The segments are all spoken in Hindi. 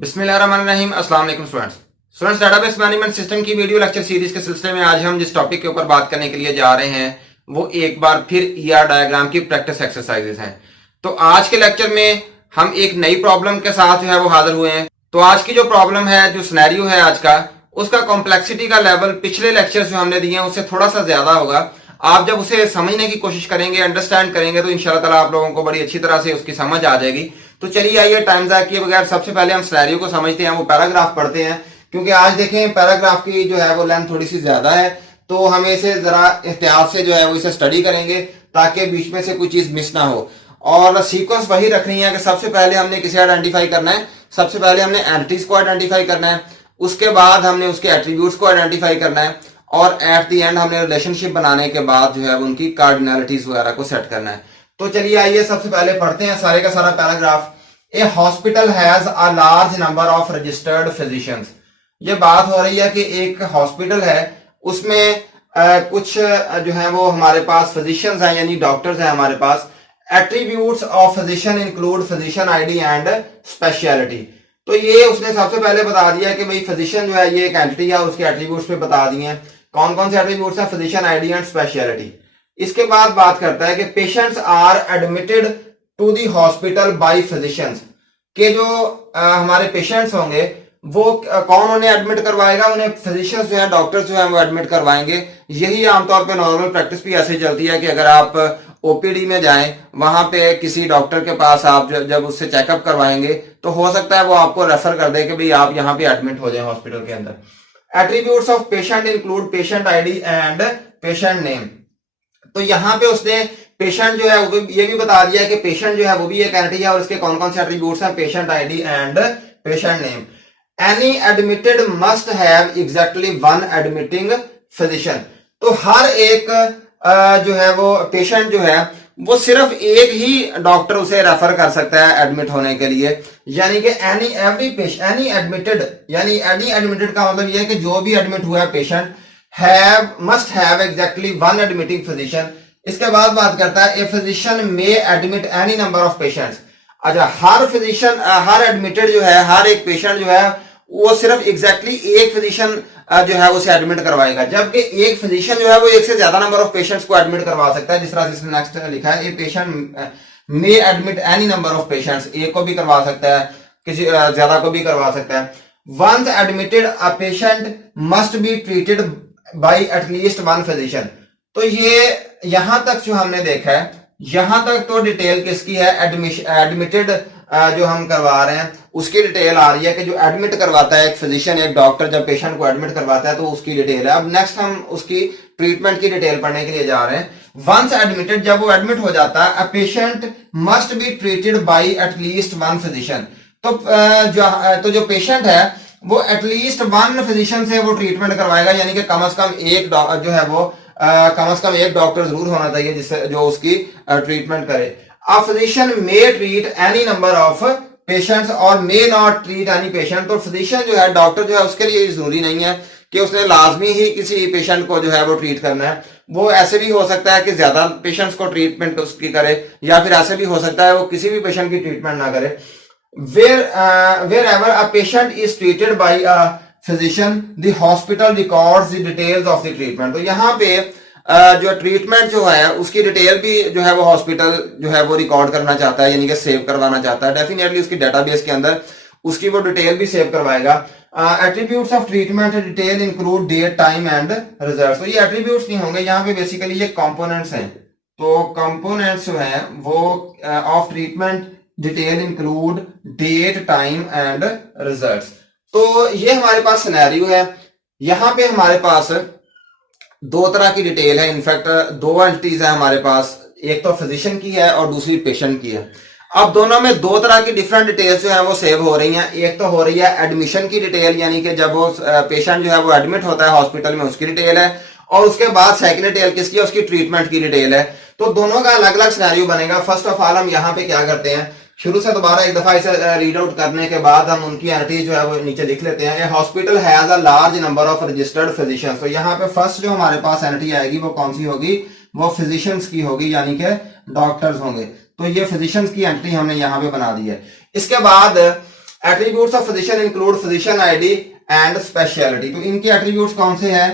बिस्मिल्लाहिर्रहमानिर्रहीम। अस्सलाम वालेकुम स्टूडेंट्स। डेटाबेस मैनेजमेंट सिस्टम की वीडियो लेक्चर सीरीज के सिलसिले में आज हम जिस टॉपिक के ऊपर बात करने के लिए जा रहे हैं वो एक बार फिर ईआर डायग्राम की प्रैक्टिस एक्सरसाइजेस हैं। तो आज के लेक्चर में हम एक नई प्रॉब्लम के साथ जो है वो हाजिर हुए हैं। तो आज की जो प्रॉब्लम है, जो सिनेरियो है आज का, उसका कॉम्प्लेक्सिटी का लेवल पिछले लेक्चर्स जो हमने दिए हैं उससे थोड़ा सा ज्यादा होगा। आप जब उसे समझने की कोशिश करेंगे, अंडरस्टैंड करेंगे, तो इंशाल्लाह ताला आप लोगों को बड़ी अच्छी तरह से उसकी समझ आ जाएगी। तो चलिए आइए टाइम ज़ाया किए बगैर सबसे पहले हम सिनेरियो को समझते हैं, वो पैराग्राफ पढ़ते हैं। क्योंकि आज देखें पैराग्राफ की जो है वो लेंथ थोड़ी सी ज्यादा है, तो हमें इसे जरा एहतियात से जो है वो इसे स्टडी करेंगे ताकि बीच में से कोई चीज मिस ना हो। और सीक्वेंस वही रखनी है कि सबसे पहले हमने किसे आइडेंटिफाई करना है, सबसे पहले हमने एंटिटीज को आइडेंटिफाई करना है, उसके बाद हमने उसके एट्रीब्यूट्स को आइडेंटिफाई करना है, और एट द एंड हमने रिलेशनशिप बनाने के बाद जो है उनकी कार्डिनलिटीज वगैरह को सेट करना है। तो चलिए आइए सबसे पहले पढ़ते हैं सारे का सारा paragraph. A hospital has a large number of registered physicians. ये बात हो रही है कि एक हॉस्पिटल है, उसमें कुछ जो है वो हमारे पास फिजिशियंस हैं, यानी डॉक्टर्स हैं हमारे पास। Attributes of physician include physician ID and speciality. तो ये उसने सबसे पहले बता दिया कि भाई फिजिशियन जो है ये एक एंटिटी है, उसके एट्रीब्यूट्स पे बता दिए हैं। कौन कौन से एट्रीब्यूट्स हैं? Physician ID and speciality. इसके बाद बात करता है कि patients are admitted to the hospital by physicians, के जो हमारे पेशेंट्स होंगे वो कौन उन्हें एडमिट करवाएगा? उन्हें फिजिशियंस जो है, डॉक्टर्स जो है वो एडमिट करवाएंगे। यही आमतौर पे नॉर्मल प्रैक्टिस भी ऐसे चलती है कि अगर आप ओपीडी में जाएं, वहां पे किसी डॉक्टर के पास आप जब उससे चेकअप करवाएंगे तो हो सकता है वो आपको रेफर कर दे कि भाई आप यहाँ पे एडमिट हो जाए हॉस्पिटल के अंदर। Attributes of patient include patient ID and patient name. तो यहाँ पे उसने पेशेंट जो है वो ये भी बता दिया कि पेशेंट जो है वो भी एक एंटिटी है और इसके कौन कौन से एट्रीब्यूट्स हैं? Patient ID and patient name. Any admitted must have exactly one admitting physician. तो हर एक जो है वो पेशेंट जो है वो सिर्फ एक ही डॉक्टर उसे रेफर कर सकता है एडमिट होने के लिए। यानी कि एनी एडमिटेड, यानी एनी एडमिटेड का मतलब ये है कि जो भी एडमिट हुआ है patient must have exactly one admitting physician. इसके बाद बात करता है a physician may admit any number of patients. अच्छा, हर फिजिशियन, हर एडमिटेड जो है, हर एक पेशेंट जो है वो सिर्फ एग्जैक्टली एक फिजिशियन जो है उसे एडमिट करवाएगा, जबकि एक फिजिशियन जो है वो एक से ज्यादा नंबर ऑफ पेशेंट्स को एडमिट करवा सकता है। जिस तरह से इसने नेक्स्ट लिखा है, a patient may admit any number of patients, एक को भी करवा सकता है, किसी ज्यादा को भी करवा सकता है। Once admitted a patient must be treated by at least one physician. तो ये यहां तक जो हमने देखा है, यहां तक तो डिटेल किसकी है? एडमिटेड जो हम करवा रहे हैं उसकी डिटेल आ रही है कि जो एडमिट करवाता है एक फिजिशियन, एक डॉक्टर जब पेशेंट को एडमिट करवाता है तो उसकी डिटेल है। अब नेक्स्ट हम उसकी ट्रीटमेंट की डिटेल पढ़ने के लिए जा रहे हैं। वंस एडमिटेड, जब वो एडमिट हो जाता है, अ patient must be treated by at least one physician. तो जो पेशेंट है वो एटलीस्ट वन फिजिशियन से वो ट्रीटमेंट करवाएगा, यानी कि कम से कम एक जो है वो कम से कम एक डॉक्टर जरूर होना चाहिए जिससे जो उसकी ट्रीटमेंट करे। A physician may treat any number of patients और may not treat any patient। तो फिजिशियन जो है, डॉक्टर जो है, उसके लिए जरूरी नहीं है कि उसने लाजमी ही किसी पेशेंट को जो है वो ट्रीट करना है। वो ऐसे भी हो सकता है कि ज्यादा पेशेंट्स को ट्रीटमेंट उसकी करे, या फिर ऐसे भी हो सकता है वो किसी भी पेशेंट की ट्रीटमेंट ना करे। Wherever a patient is treated by a physician, the hospital records the details of the treatment। तो यहाँ पे जो ट्रीटमेंट जो है उसकी डिटेल भी जो है वो हॉस्पिटल जो है वो रिकॉर्ड करना चाहता है, यानी कि सेव करवाना चाहता है। डेफिनेटली उसकी डेटाबेस के अंदर उसकी वो डिटेल भी सेव करवाएगा। Attributes of treatment detail include date, time and result. तो ये एट्रीब्यूट्स नहीं होंगे, यहाँ पे बेसिकली ये कंपोनेंट्स हैं। तो कंपोनेंट्स जो है वो of treatment detail include date, time and result. तो ये हमारे पास सिनेरियो है। यहाँ पे हमारे पास दो तरह की डिटेल है, इनफैक्ट दो एंटिटीज है हमारे पास, एक तो फिजिशियन की है और दूसरी पेशेंट की है। अब दोनों में दो तरह की डिफरेंट डिटेल्स जो है वो सेव हो रही हैं। एक तो हो रही है एडमिशन की डिटेल, यानी कि जब वो पेशेंट जो है वो एडमिट होता है हॉस्पिटल में उसकी डिटेल है, और उसके बाद सेकंड डिटेल किसकी है? उसकी ट्रीटमेंट की डिटेल है। तो दोनों का अलग अलग सिनेरियो बनेगा। फर्स्ट ऑफ ऑल हम यहाँ पे क्या करते हैं, शुरू से दोबारा एक दफा इसे रीड आउट करने के बाद हम उनकी एंटिटी जो है वो नीचे लिख लेते हैं। Hospital has a large number of registered physicians. तो यहाँ पे फर्स्ट जो हमारे पास एंटिटी आएगी वो कौन सी होगी? वो फिजिशियंस की होगी, यानी कि डॉक्टर्स होंगे। तो ये फिजिशियंस की एंटिटी हमने यहाँ पे बना दी है। इसके बाद attributes of physician include physician ID and speciality. तो इनके एट्रीब्यूट्स कौन से हैं?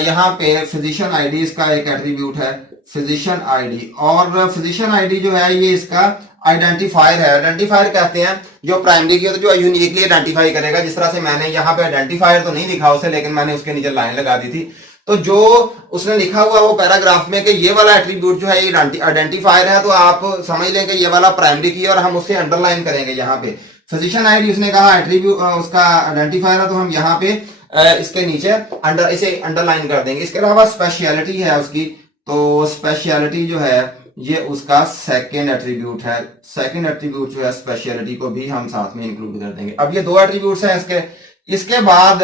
यहाँ पे फिजिशियन आईडी इसका एक एट्रीब्यूट है, फिजिशियन आईडी। और फिजिशियन आईडी जो है ये इसका आइडेंटिफायर है। आइडेंटिफायर कहते हैं जो प्राइमरी की हो तो जो यूनिकली आइडेंटिफाई करेगा। जिस तरह से मैंने यहाँ पे आइडेंटिफायर तो नहीं लिखा उसे, लेकिन मैंने उसके नीचे लाइन लगा दी थी। तो जो उसने लिखा हुआ वो पैराग्राफ में कि ये वाला एट्रीब्यूट जो है ये आइडेंटिफायर है, तो आप समझ लें कि ये वाला प्राइमरी की है और हम उससे अंडरलाइन करेंगे। यहाँ पे फिजिशियन आईडी उसने कहा एट्रीब्यूट उसका आइडेंटिफायर है, तो हम यहाँ पे इसके नीचे इसे अंडरलाइन कर देंगे। इसके अलावा स्पेशलिटी है उसकी, तो स्पेशलिटी जो है ये उसका सेकेंड एट्रीब्यूट है। सेकेंड एट्रीब्यूट जो है स्पेशलिटी को भी हम साथ में इंक्लूड कर देंगे। अब ये दो एट्रीब्यूट्स हैं इसके। इसके बाद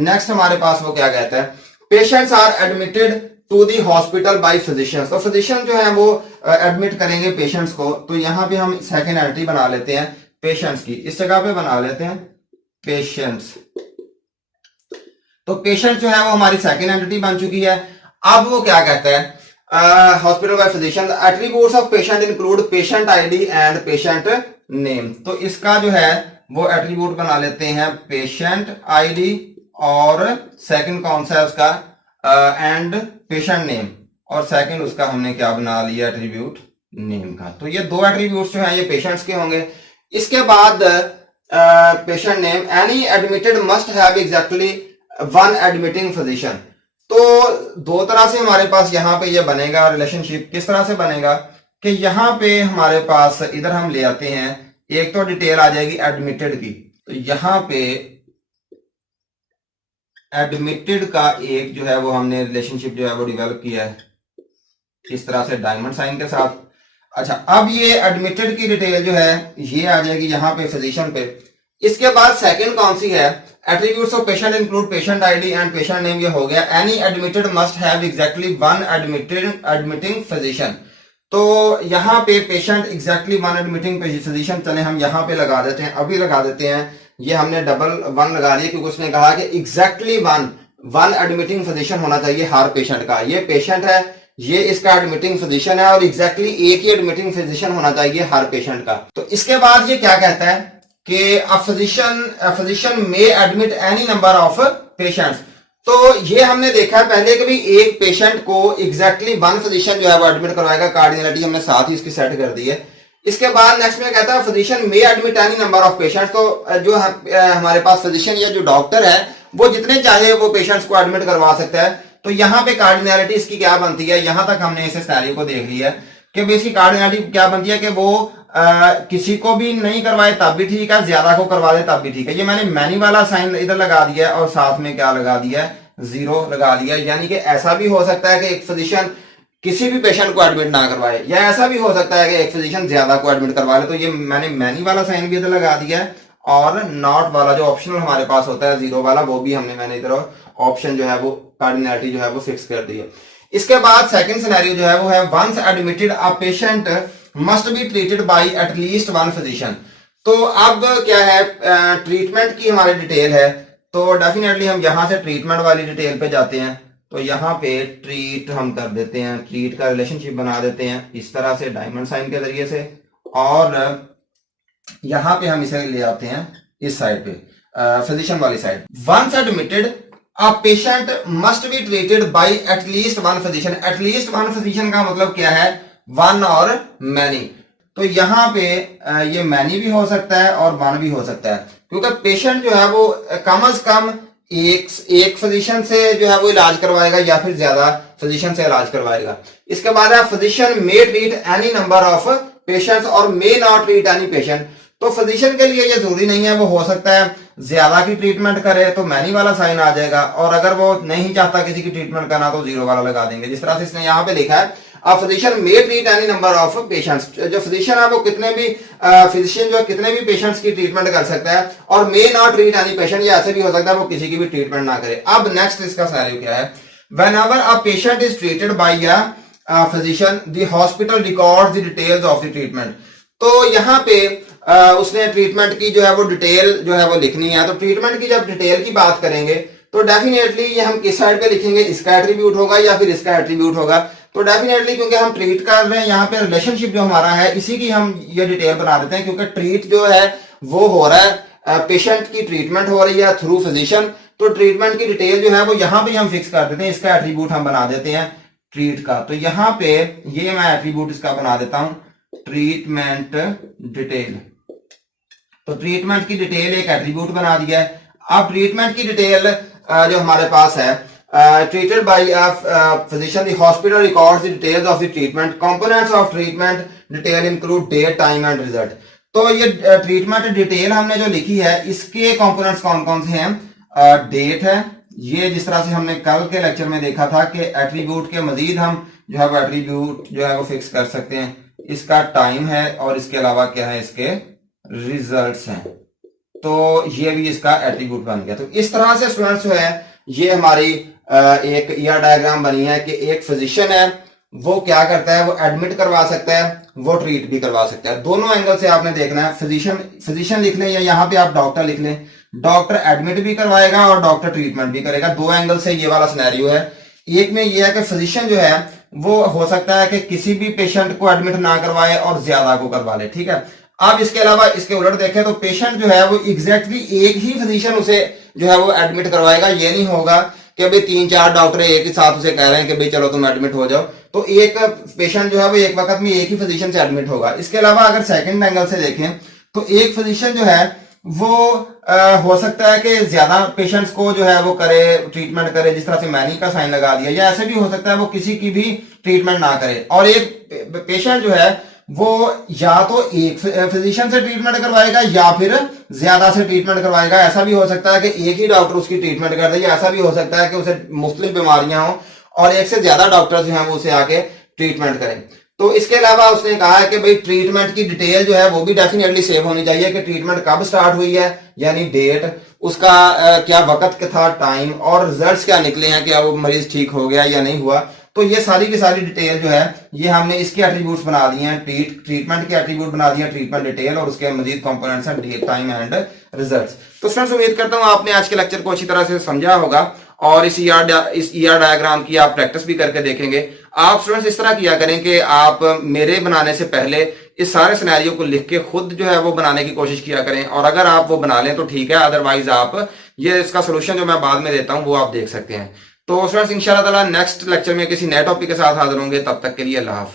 नेक्स्ट हमारे पास वो क्या कहता है, patients are admitted to the hospital by physicians. तो फिजिशियन जो है वो एडमिट करेंगे पेशेंट्स को। तो यहाँ पे हम सेकेंड एंट्री बना लेते हैं पेशेंट्स की, इस जगह पे बना लेते हैं पेशेंट्स। तो पेशेंट जो है वो हमारी सेकेंड एंटिटी बन चुकी है। अब वो क्या कहता है, hospital by physician, attributes of patient include patient ID and patient name. तो इसका जो है वो एट्रीब्यूट बना लेते हैं पेशेंट आईडी और सेकंड कौन सा है उसका एंड पेशेंट नेम, और सेकंड उसका हमने क्या बना लिया एट्रीब्यूट नेम का। तो ये दो एट्रीब्यूट्स जो हैं ये पेशेंट्स के होंगे। इसके बाद patient name, any admitted must have exactly one admitting physician. तो दो तरह से हमारे पास यहाँ पे ये बनेगा रिलेशनशिप। किस तरह से बनेगा कि यहाँ पे हमारे पास इधर हम ले आते हैं, एक तो डिटेल आ जाएगी एडमिटेड की। तो यहाँ पे एडमिटेड का एक जो है वो हमने रिलेशनशिप जो है वो डेवलप किया है इस तरह से डायमंड साइन के साथ। अच्छा, अब ये एडमिटेड की डिटेल जो है ये आ जाएगी यहाँ पे फिजिशियन पे। इसके बाद सेकंड कौन सी है, attributes of patient include patient ID and patient name. ये हो गया any admitted must have exactly one admitting physician. तो यहाँ पे patient exactly one admitting physician, चले हम यहाँ पे लगा देते हैं, अभी लगा देते हैं। ये हमने डबल वन लगा लिया क्योंकि उसने कहा कि एग्जैक्टली वन एडमिटिंग फिजिशियन होना चाहिए हर पेशेंट का। ये पेशेंट है, ये इसका एडमिटिंग फिजिशियन है, और एग्जैक्टली एक ही एडमिटिंग फिजिशियन होना चाहिए हर पेशेंट का। तो इसके बाद ये क्या कहता है कि फिजिशियन में admit any number of patients. तो ये हमने देखा है पहले कि भी एक पेशेंट को एग्जैक्टली वन फिजिशियन जो है वो एडमिट करवाएगा। कार्डिनलिटी हमने साथ ही इसकी सेट कर दी है। इसके बाद नेक्स्ट में कहता है फिजिशियन में admit any number of patients. तो जो हमारे पास फिजिशियन या जो डॉक्टर है वो जितने चाहे वो पेशेंट्स को एडमिट करवा सकता है। तो यहाँ पे कार्डिनलिटी इसकी क्या बनती है, यहां तक हमने इस सिनेरियो को देख लिया है कि बेसिकली कार्डिनलिटी क्या बनती है कि वो किसी को भी नहीं करवाए तब भी ठीक है, ज्यादा को करवा दे तब भी ठीक है। ये मैंने मैनी वाला साइन इधर लगा दिया है और साथ में क्या लगा दिया है, जीरो लगा दिया। यानी कि ऐसा भी हो सकता है कि एक फिजिशियन किसी भी पेशेंट को एडमिट ना करवाए, या ऐसा भी हो सकता है कि एक फिजिशियन ज्यादा को एडमिट करवा ले। तो ये मैंने मैनी वाला साइन भी इधर लगा दिया है, और नॉट वाला जो ऑप्शनल हमारे पास होता है जीरो वाला, वो भी मैंने इधर ऑप्शन जो है वो कार्डिनलिटी जो है वो फिक्स कर दी है। इसके बाद सेकंड सिनेरियो जो है वो है once admitted a patient must be treated by at least one physician. तो अब क्या है, ट्रीटमेंट की हमारी डिटेल है। तो डेफिनेटली हम यहां से ट्रीटमेंट वाली डिटेल पे जाते हैं। तो यहाँ पे ट्रीट हम कर देते हैं, ट्रीट का रिलेशनशिप बना देते हैं इस तरह से डायमंड साइन के जरिए से, और यहाँ पे हम इसे ले आते हैं इस साइड पे फिजिशियन वाली side. Once admitted a patient must be treated by at least one physician. At least one physician का मतलब क्या है, वन और मैनी। तो यहाँ पे ये मैनी भी हो सकता है और वन भी हो सकता है, क्योंकि पेशेंट जो है वो कम से कम एक फिजिशियन से जो है वो इलाज करवाएगा या फिर ज्यादा फिजिशियन से इलाज करवाएगा। इसके बाद है physician may treat any number of patients और may not treat any patient. तो फिजिशियन के लिए ये जरूरी नहीं है, वो हो सकता है ज्यादा की ट्रीटमेंट करे तो मैनी वाला साइन आ जाएगा, और अगर वो नहीं चाहता किसी की ट्रीटमेंट करना तो जीरो वाला लगा देंगे। जिस तरह से इसने यहाँ पे लिखा है a physician may treat any number of patients. जो फिजिशियन है वो कितने भी फिजिशियन जो कितने भी पेशेंट्स की ट्रीटमेंट कर सकता है, और may not treat any patient, या ऐसे भी हो सकता है वो किसी की भी ट्रीटमेंट ना करे। अब नेक्स्ट इसका सिनेरियो क्या है, whenever a patient is treated by a physician the hospital records the details of the treatment. तो यहाँ पे उसने ट्रीटमेंट की जो है वो डिटेल जो है वो लिखनी है। तो ट्रीटमेंट की जब डिटेल की बात करेंगे तो डेफिनेटली ये हम किस साइड पे लिखेंगे, इसका एट्रीब्यूट होगा या फिर इसका एट्रीब्यूट होगा। तो डेफिनेटली क्योंकि हम ट्रीट कर रहे हैं यहाँ पे रिलेशनशिप जो हमारा है इसी की हम ये डिटेल बना देते हैं, क्योंकि ट्रीट जो है वो हो रहा है पेशेंट की ट्रीटमेंट हो रही है थ्रू फिजिशियन, तो ट्रीटमेंट की डिटेल जो है वो यहां पे हम फिक्स कर देते हैं, इसका एट्रीब्यूट हम बना देते हैं ट्रीट का। तो यहां पे ये मैं एट्रीब्यूट इसका बना देता हूं ट्रीटमेंट डिटेल। तो ट्रीटमेंट की डिटेल एक एट्रीब्यूट बना दिया है। अब ट्रीटमेंट की डिटेल जो हमारे पास है, treated by a physician, the hospital records the details of the treatment. Components of treatment detail include date, time and result. तो ये ट्रीटमेंट डिटेल हमने जो लिखी है इसके कंपोनेंट्स कौन कौन से हैं? डेट है, ये जिस तरह से हमने कल के लेक्चर में देखा था कि एट्रीब्यूट के मजीद हम जो है वो एट्रीब्यूट जो है वो फिक्स कर सकते हैं। इसका टाइम है और इसके अलावा क्या है, इसके रिजल्ट्स हैं। तो ये भी इसका एट्रीब्यूट बन गया। तो इस तरह से स्टूडेंट्स जो है ये हमारी एक ईआर डायग्राम बनी है कि एक फिजिशियन है वो क्या करता है, वो एडमिट करवा सकता है, वो ट्रीट भी करवा सकता है। दोनों एंगल से आपने देखना है। फिजिशियन लिख लें या यहाँ पे आप डॉक्टर लिख लें, डॉक्टर एडमिट भी करवाएगा और डॉक्टर ट्रीटमेंट भी करेगा। दो एंगल से ये वाला सिनेरियो है। एक में ये है कि फिजिशियन जो है वो हो सकता है कि किसी भी पेशेंट को एडमिट ना करवाए और ज्यादा को करवा ले, ठीक है। अब इसके अलावा इसके उलट देखें तो पेशेंट जो है वो एग्जैक्टली एक ही फिजिशियन उसे जो है वो एडमिट करवाएगा। ये नहीं होगा कि भाई 3-4 डॉक्टर एक ही साथ उसे कह रहे हैं कि भाई चलो तुम एडमिट हो जाओ, तो एक पेशेंट जो है वो एक वक्त में एक ही फिजिशियन से एडमिट होगा। इसके अलावा अगर सेकंड एंगल से देखें तो एक फिजिशियन जो है वो हो सकता है कि ज्यादा पेशेंट्स को जो है वो करे, ट्रीटमेंट करे, जिस तरह से मैनी का साइन लगा दिया, या ऐसे भी हो सकता है वो किसी की भी ट्रीटमेंट ना करे। और एक पेशेंट जो है वो या तो एक फिजिशियन से ट्रीटमेंट करवाएगा या फिर ज्यादा से ट्रीटमेंट करवाएगा। ऐसा भी हो सकता है कि एक ही डॉक्टर उसकी ट्रीटमेंट कर दे, या ऐसा भी हो सकता है कि उसे मुख्तलिफ बीमारियां हो और एक से ज्यादा डॉक्टर जो है वो उसे आके ट्रीटमेंट करें। तो इसके अलावा उसने कहा है कि भाई ट्रीटमेंट की डिटेल जो है वो भी डेफिनेटली सेव होनी चाहिए कि ट्रीटमेंट कब स्टार्ट हुई है, यानी डेट, उसका क्या वक्त था, टाइम, और रिजल्ट्स क्या निकले हैं, क्या वो मरीज ठीक हो गया या नहीं हुआ। तो ये सारी की सारी डिटेल जो है ये हमने इसके एट्रीब्यूट्स बना दिए हैं, ट्रीटमेंट के एट्रीब्यूट बना दिए हैं, ट्रीटमेंट डिटेल, और उसके मजीद कंपोनेंट्स हैं डेट, टाइम एंड रिजल्ट्स। तो फ्रेंड्स उम्मीद करता हूं आपने आज के लेक्चर को अच्छी तरह से समझा होगा और इस ईआर डायग्राम की आप प्रैक्टिस भी करके देखेंगे। आप स्टूडेंट्स इस तरह किया करें कि आप मेरे बनाने से पहले इस सारे सिनेरियो को लिख के खुद जो है वो बनाने की कोशिश किया करें, और अगर आप वो बना लें तो ठीक है, अदरवाइज आप ये इसका सोल्यूशन जो मैं बाद में देता हूं वो आप देख सकते हैं। तो फ्रेंड्स इंशाल्लाह ताला नेक्स्ट लेक्चर में किसी नए टॉपिक के साथ हाजिर होंगे, तब तक के लिए अल्लाह हाफिज।